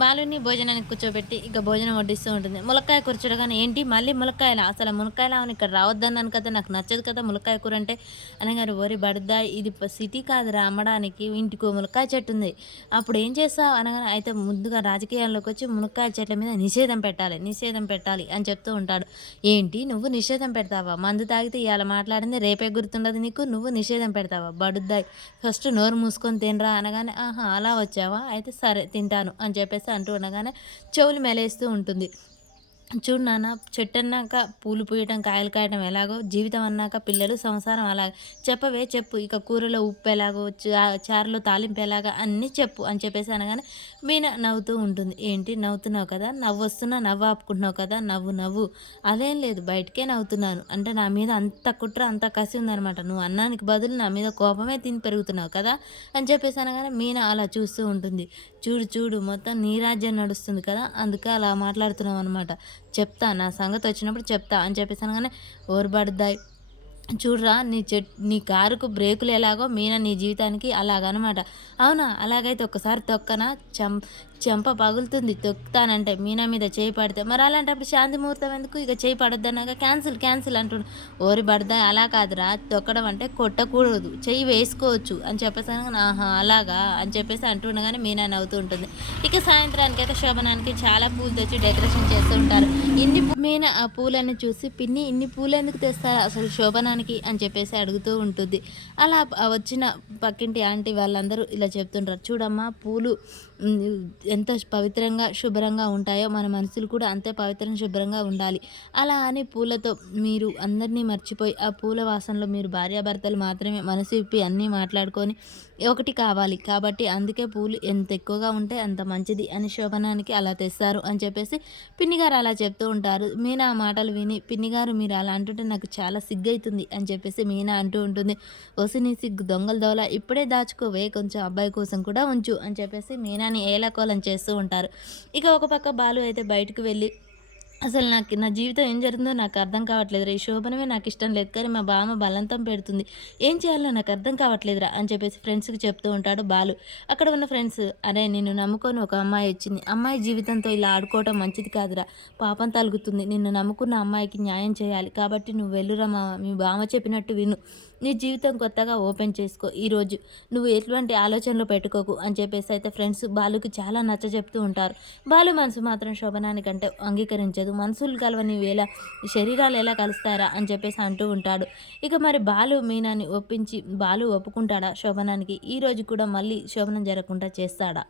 బాలుని భోజనానికి కూర్చోబెట్టి ఇక భోజనం వడ్డిస్తూ ఉంటుంది. ములక్కాయ కూర చూడగానే, "ఏంటి మళ్ళీ ములక్కాయలా? అసలు ములక్కాయలు ఆమెను ఇక్కడ రావద్దన్నాను కదా! నాకు నచ్చదు కదా ములక్కాయ కూర అంటే" అనగానే, "ఓరి బడద్దాయ్ ఇది సిటీ కాదురా అమ్మడానికి. ఇంటికో ములక్కాయ చెట్టు ఉంది. అప్పుడు ఏం చేస్తావు?" అనగానే, "అయితే ముందుగా రాజకీయాల్లోకొచ్చి ములక్కాయ చెట్ల మీద నిషేధం పెట్టాలి, నిషేధం పెట్టాలి" అని చెప్తూ ఉంటాడు. "ఏంటి నువ్వు నిషేధం పెడతావా? మందు తాగితే ఇయాల మాట్లాడింది రేపే గుర్తుండదు నీకు. నువ్వు నిషేధం పెడతావా? బడుద్దాయ్ ఫస్ట్ నోరు మూసుకొని తినరా" అనగానే, "ఆహా! అలా వచ్చావా? అయితే సరే తింటాను" అని చెప్పేసి అంటూ ఉండగానే చెవులు మెలేస్తూ ఉంటుంది. చూడు నాన్న చెట్టన్నాక పూలు పూయటం, కాయలు కాయటం ఎలాగో జీవితం అన్నాక పిల్లలు, సంసారం అలాగే. చెప్పవే చెప్పు. ఇక కూరలో ఉప్పు ఎలాగో, చారులో తాలింపు ఎలాగా అన్నీ చెప్పు అని చెప్పేసి అనగానే మీన నవ్వుతూ ఉంటుంది. ఏంటి నవ్వుతున్నావు కదా? నవ్వొస్తున్నా నవ్వు ఆపుకుంటున్నావు కదా? నవ్వు నవ్వు. అదేం లేదు బయటికే నవ్వుతున్నాను. అంటే నా మీద అంత కుట్ర అంత కసి ఉందనమాట. నువ్వు అన్నానికి బదులు నా మీద కోపమే తిని పెరుగుతున్నావు కదా అని చెప్పేసి అనగానే మీన అలా చూస్తూ ఉంటుంది. చూడు చూడు మొత్తం నీ రాజ్యం నడుస్తుంది కదా! అందుకే అలా మాట్లాడుతున్నావు అనమాట. చెప్తా నా సంగతొచ్చినప్పుడు చెప్తా అని చెప్పేసి అనగానే, ఓరి బడద్దాయ్ చూడురా నీ కారుకు బ్రేకులు ఎలాగో మీనా నీ జీవితానికి అలాగనమాట. అవునా? అలాగైతే ఒక్కసారి తొక్కనా? చెంప పగులుతుంది తొక్కుతానంటే మీనా మీద చేయి పడితే. మరి అలాంటప్పుడు శాంతి ముహూర్తం ఎందుకు? ఇక చేయి పడొద్దన్నాక క్యాన్సిల్, క్యాన్సిల్ అంటుండు. ఓరి బడదాయ్ అలా కాదురా తొక్కడం అంటే కొట్టకూడదు. చెయ్యి వేసుకోవచ్చు అని చెప్పేసి అనగానే, ఆహా! అలాగా అని చెప్పేసి అంటుండగానే మీనా నవ్వుతూ ఉంటుంది. ఇక సాయంత్రానికైతే శోభనానికి చాలా పూలు తెచ్చి డెకరేషన్ చేస్తూ ఉంటారు. మీనా ఆ పూలన్నీ చూసి, "పిన్ని ఇన్ని పూలెందుకు తెస్తారు అసలు శోభనానికి" అని చెప్పేసి అడుగుతూ ఉంటుంది. అలా వచ్చిన పక్కింటి ఆంటీ వాళ్ళందరూ ఇలా చెప్తుంటారు. "చూడమ్మా పూలు హ్మ్, ఎంత పవిత్రంగా, శుభ్రంగా ఉంటాయో మన మనసులు కూడా అంతే పవిత్రంగా, శుభ్రంగా ఉండాలి. అలా అని పూలతో మీరు అందరినీ మర్చిపోయి, ఆ పూల వాసనలో మీరు భార్యాభర్తలు మాత్రమే మనసు విప్పి అన్నీ మాట్లాడుకొని ఒకటి కావాలి. కాబట్టి అందుకే పూలు ఎంత ఎక్కువగా ఉంటే అంత మంచిది అని శోభనానికి అలా తెస్తారు" అని చెప్పేసి పిన్నిగారు అలా చెప్తూ ఉంటారు. మీనా ఆ మాటలు విని, "పిన్నిగారు మీరు అలా అంటుంటే నాకు చాలా సిగ్గైతుంది" అని చెప్పేసి మీనా అంటూ ఉంటుంది. "ఒసి నీ సిగ్గు దొంగల దోల ఇప్పుడే దాచుకోవే కొంచెం అబ్బాయి కోసం కూడా ఉంచు" అని చెప్పేసి మీనాని ఏలాకోలం చేస్తూ ఉంటారు. ఇక ఒక పక్క బాలు అయితే బయటకు వెళ్ళి అసలు నా జీవితం ఏం జరుగుతుందో నాకు అర్థం కావట్లేదురా! ఈ శోభనమే నాకిష్టం లేదు. కానీ మా బామ్మ బలవంతం పెడుతుంది. ఏం చేయాలో నాకు అర్థం కావట్లేదురా! అని చెప్పేసి ఫ్రెండ్స్‌కి చెప్తూ ఉంటాడు బాలు. అక్కడ ఉన్న ఫ్రెండ్స్, "అరేయ్! నిన్ను నమ్ముకొని ఒక అమ్మాయి వచ్చింది. అమ్మాయి జీవితంతో ఇలా ఆడుకోవటం మంచిది కాదురా! పాపం తలుగుతుంది. నిన్ను నమ్ముకున్న అమ్మాయికి న్యాయం చేయాలి. కాబట్టి నువ్వు వెళ్ళురా మామ. మీ బామ్మ చెప్పినట్టు విను. నీ జీవితం కొత్తగా ఓపెన్ చేసుకో ఈరోజు. నువ్వు ఎటువంటి ఆలోచనలు పెట్టుకోకు" అని చెప్పేసి అయితే ఫ్రెండ్స్ బాలుకి చాలా నచ్చజెప్తూ ఉంటారు. బాలు మనసు మాత్రం శోభనానికంటే అంగీకరించదు. మనసులు కలవని వేళ శరీరాలు ఎలా కలుస్తారా అని చెప్పేసి అంటూ ఉంటాడు. ఇక మరి బాలు మీనాని ఒప్పించి బాలు ఒప్పుకుంటాడా శోభనానికి? ఈరోజు కూడా మళ్ళీ శోభనం జరగకుండా చేస్తాడా?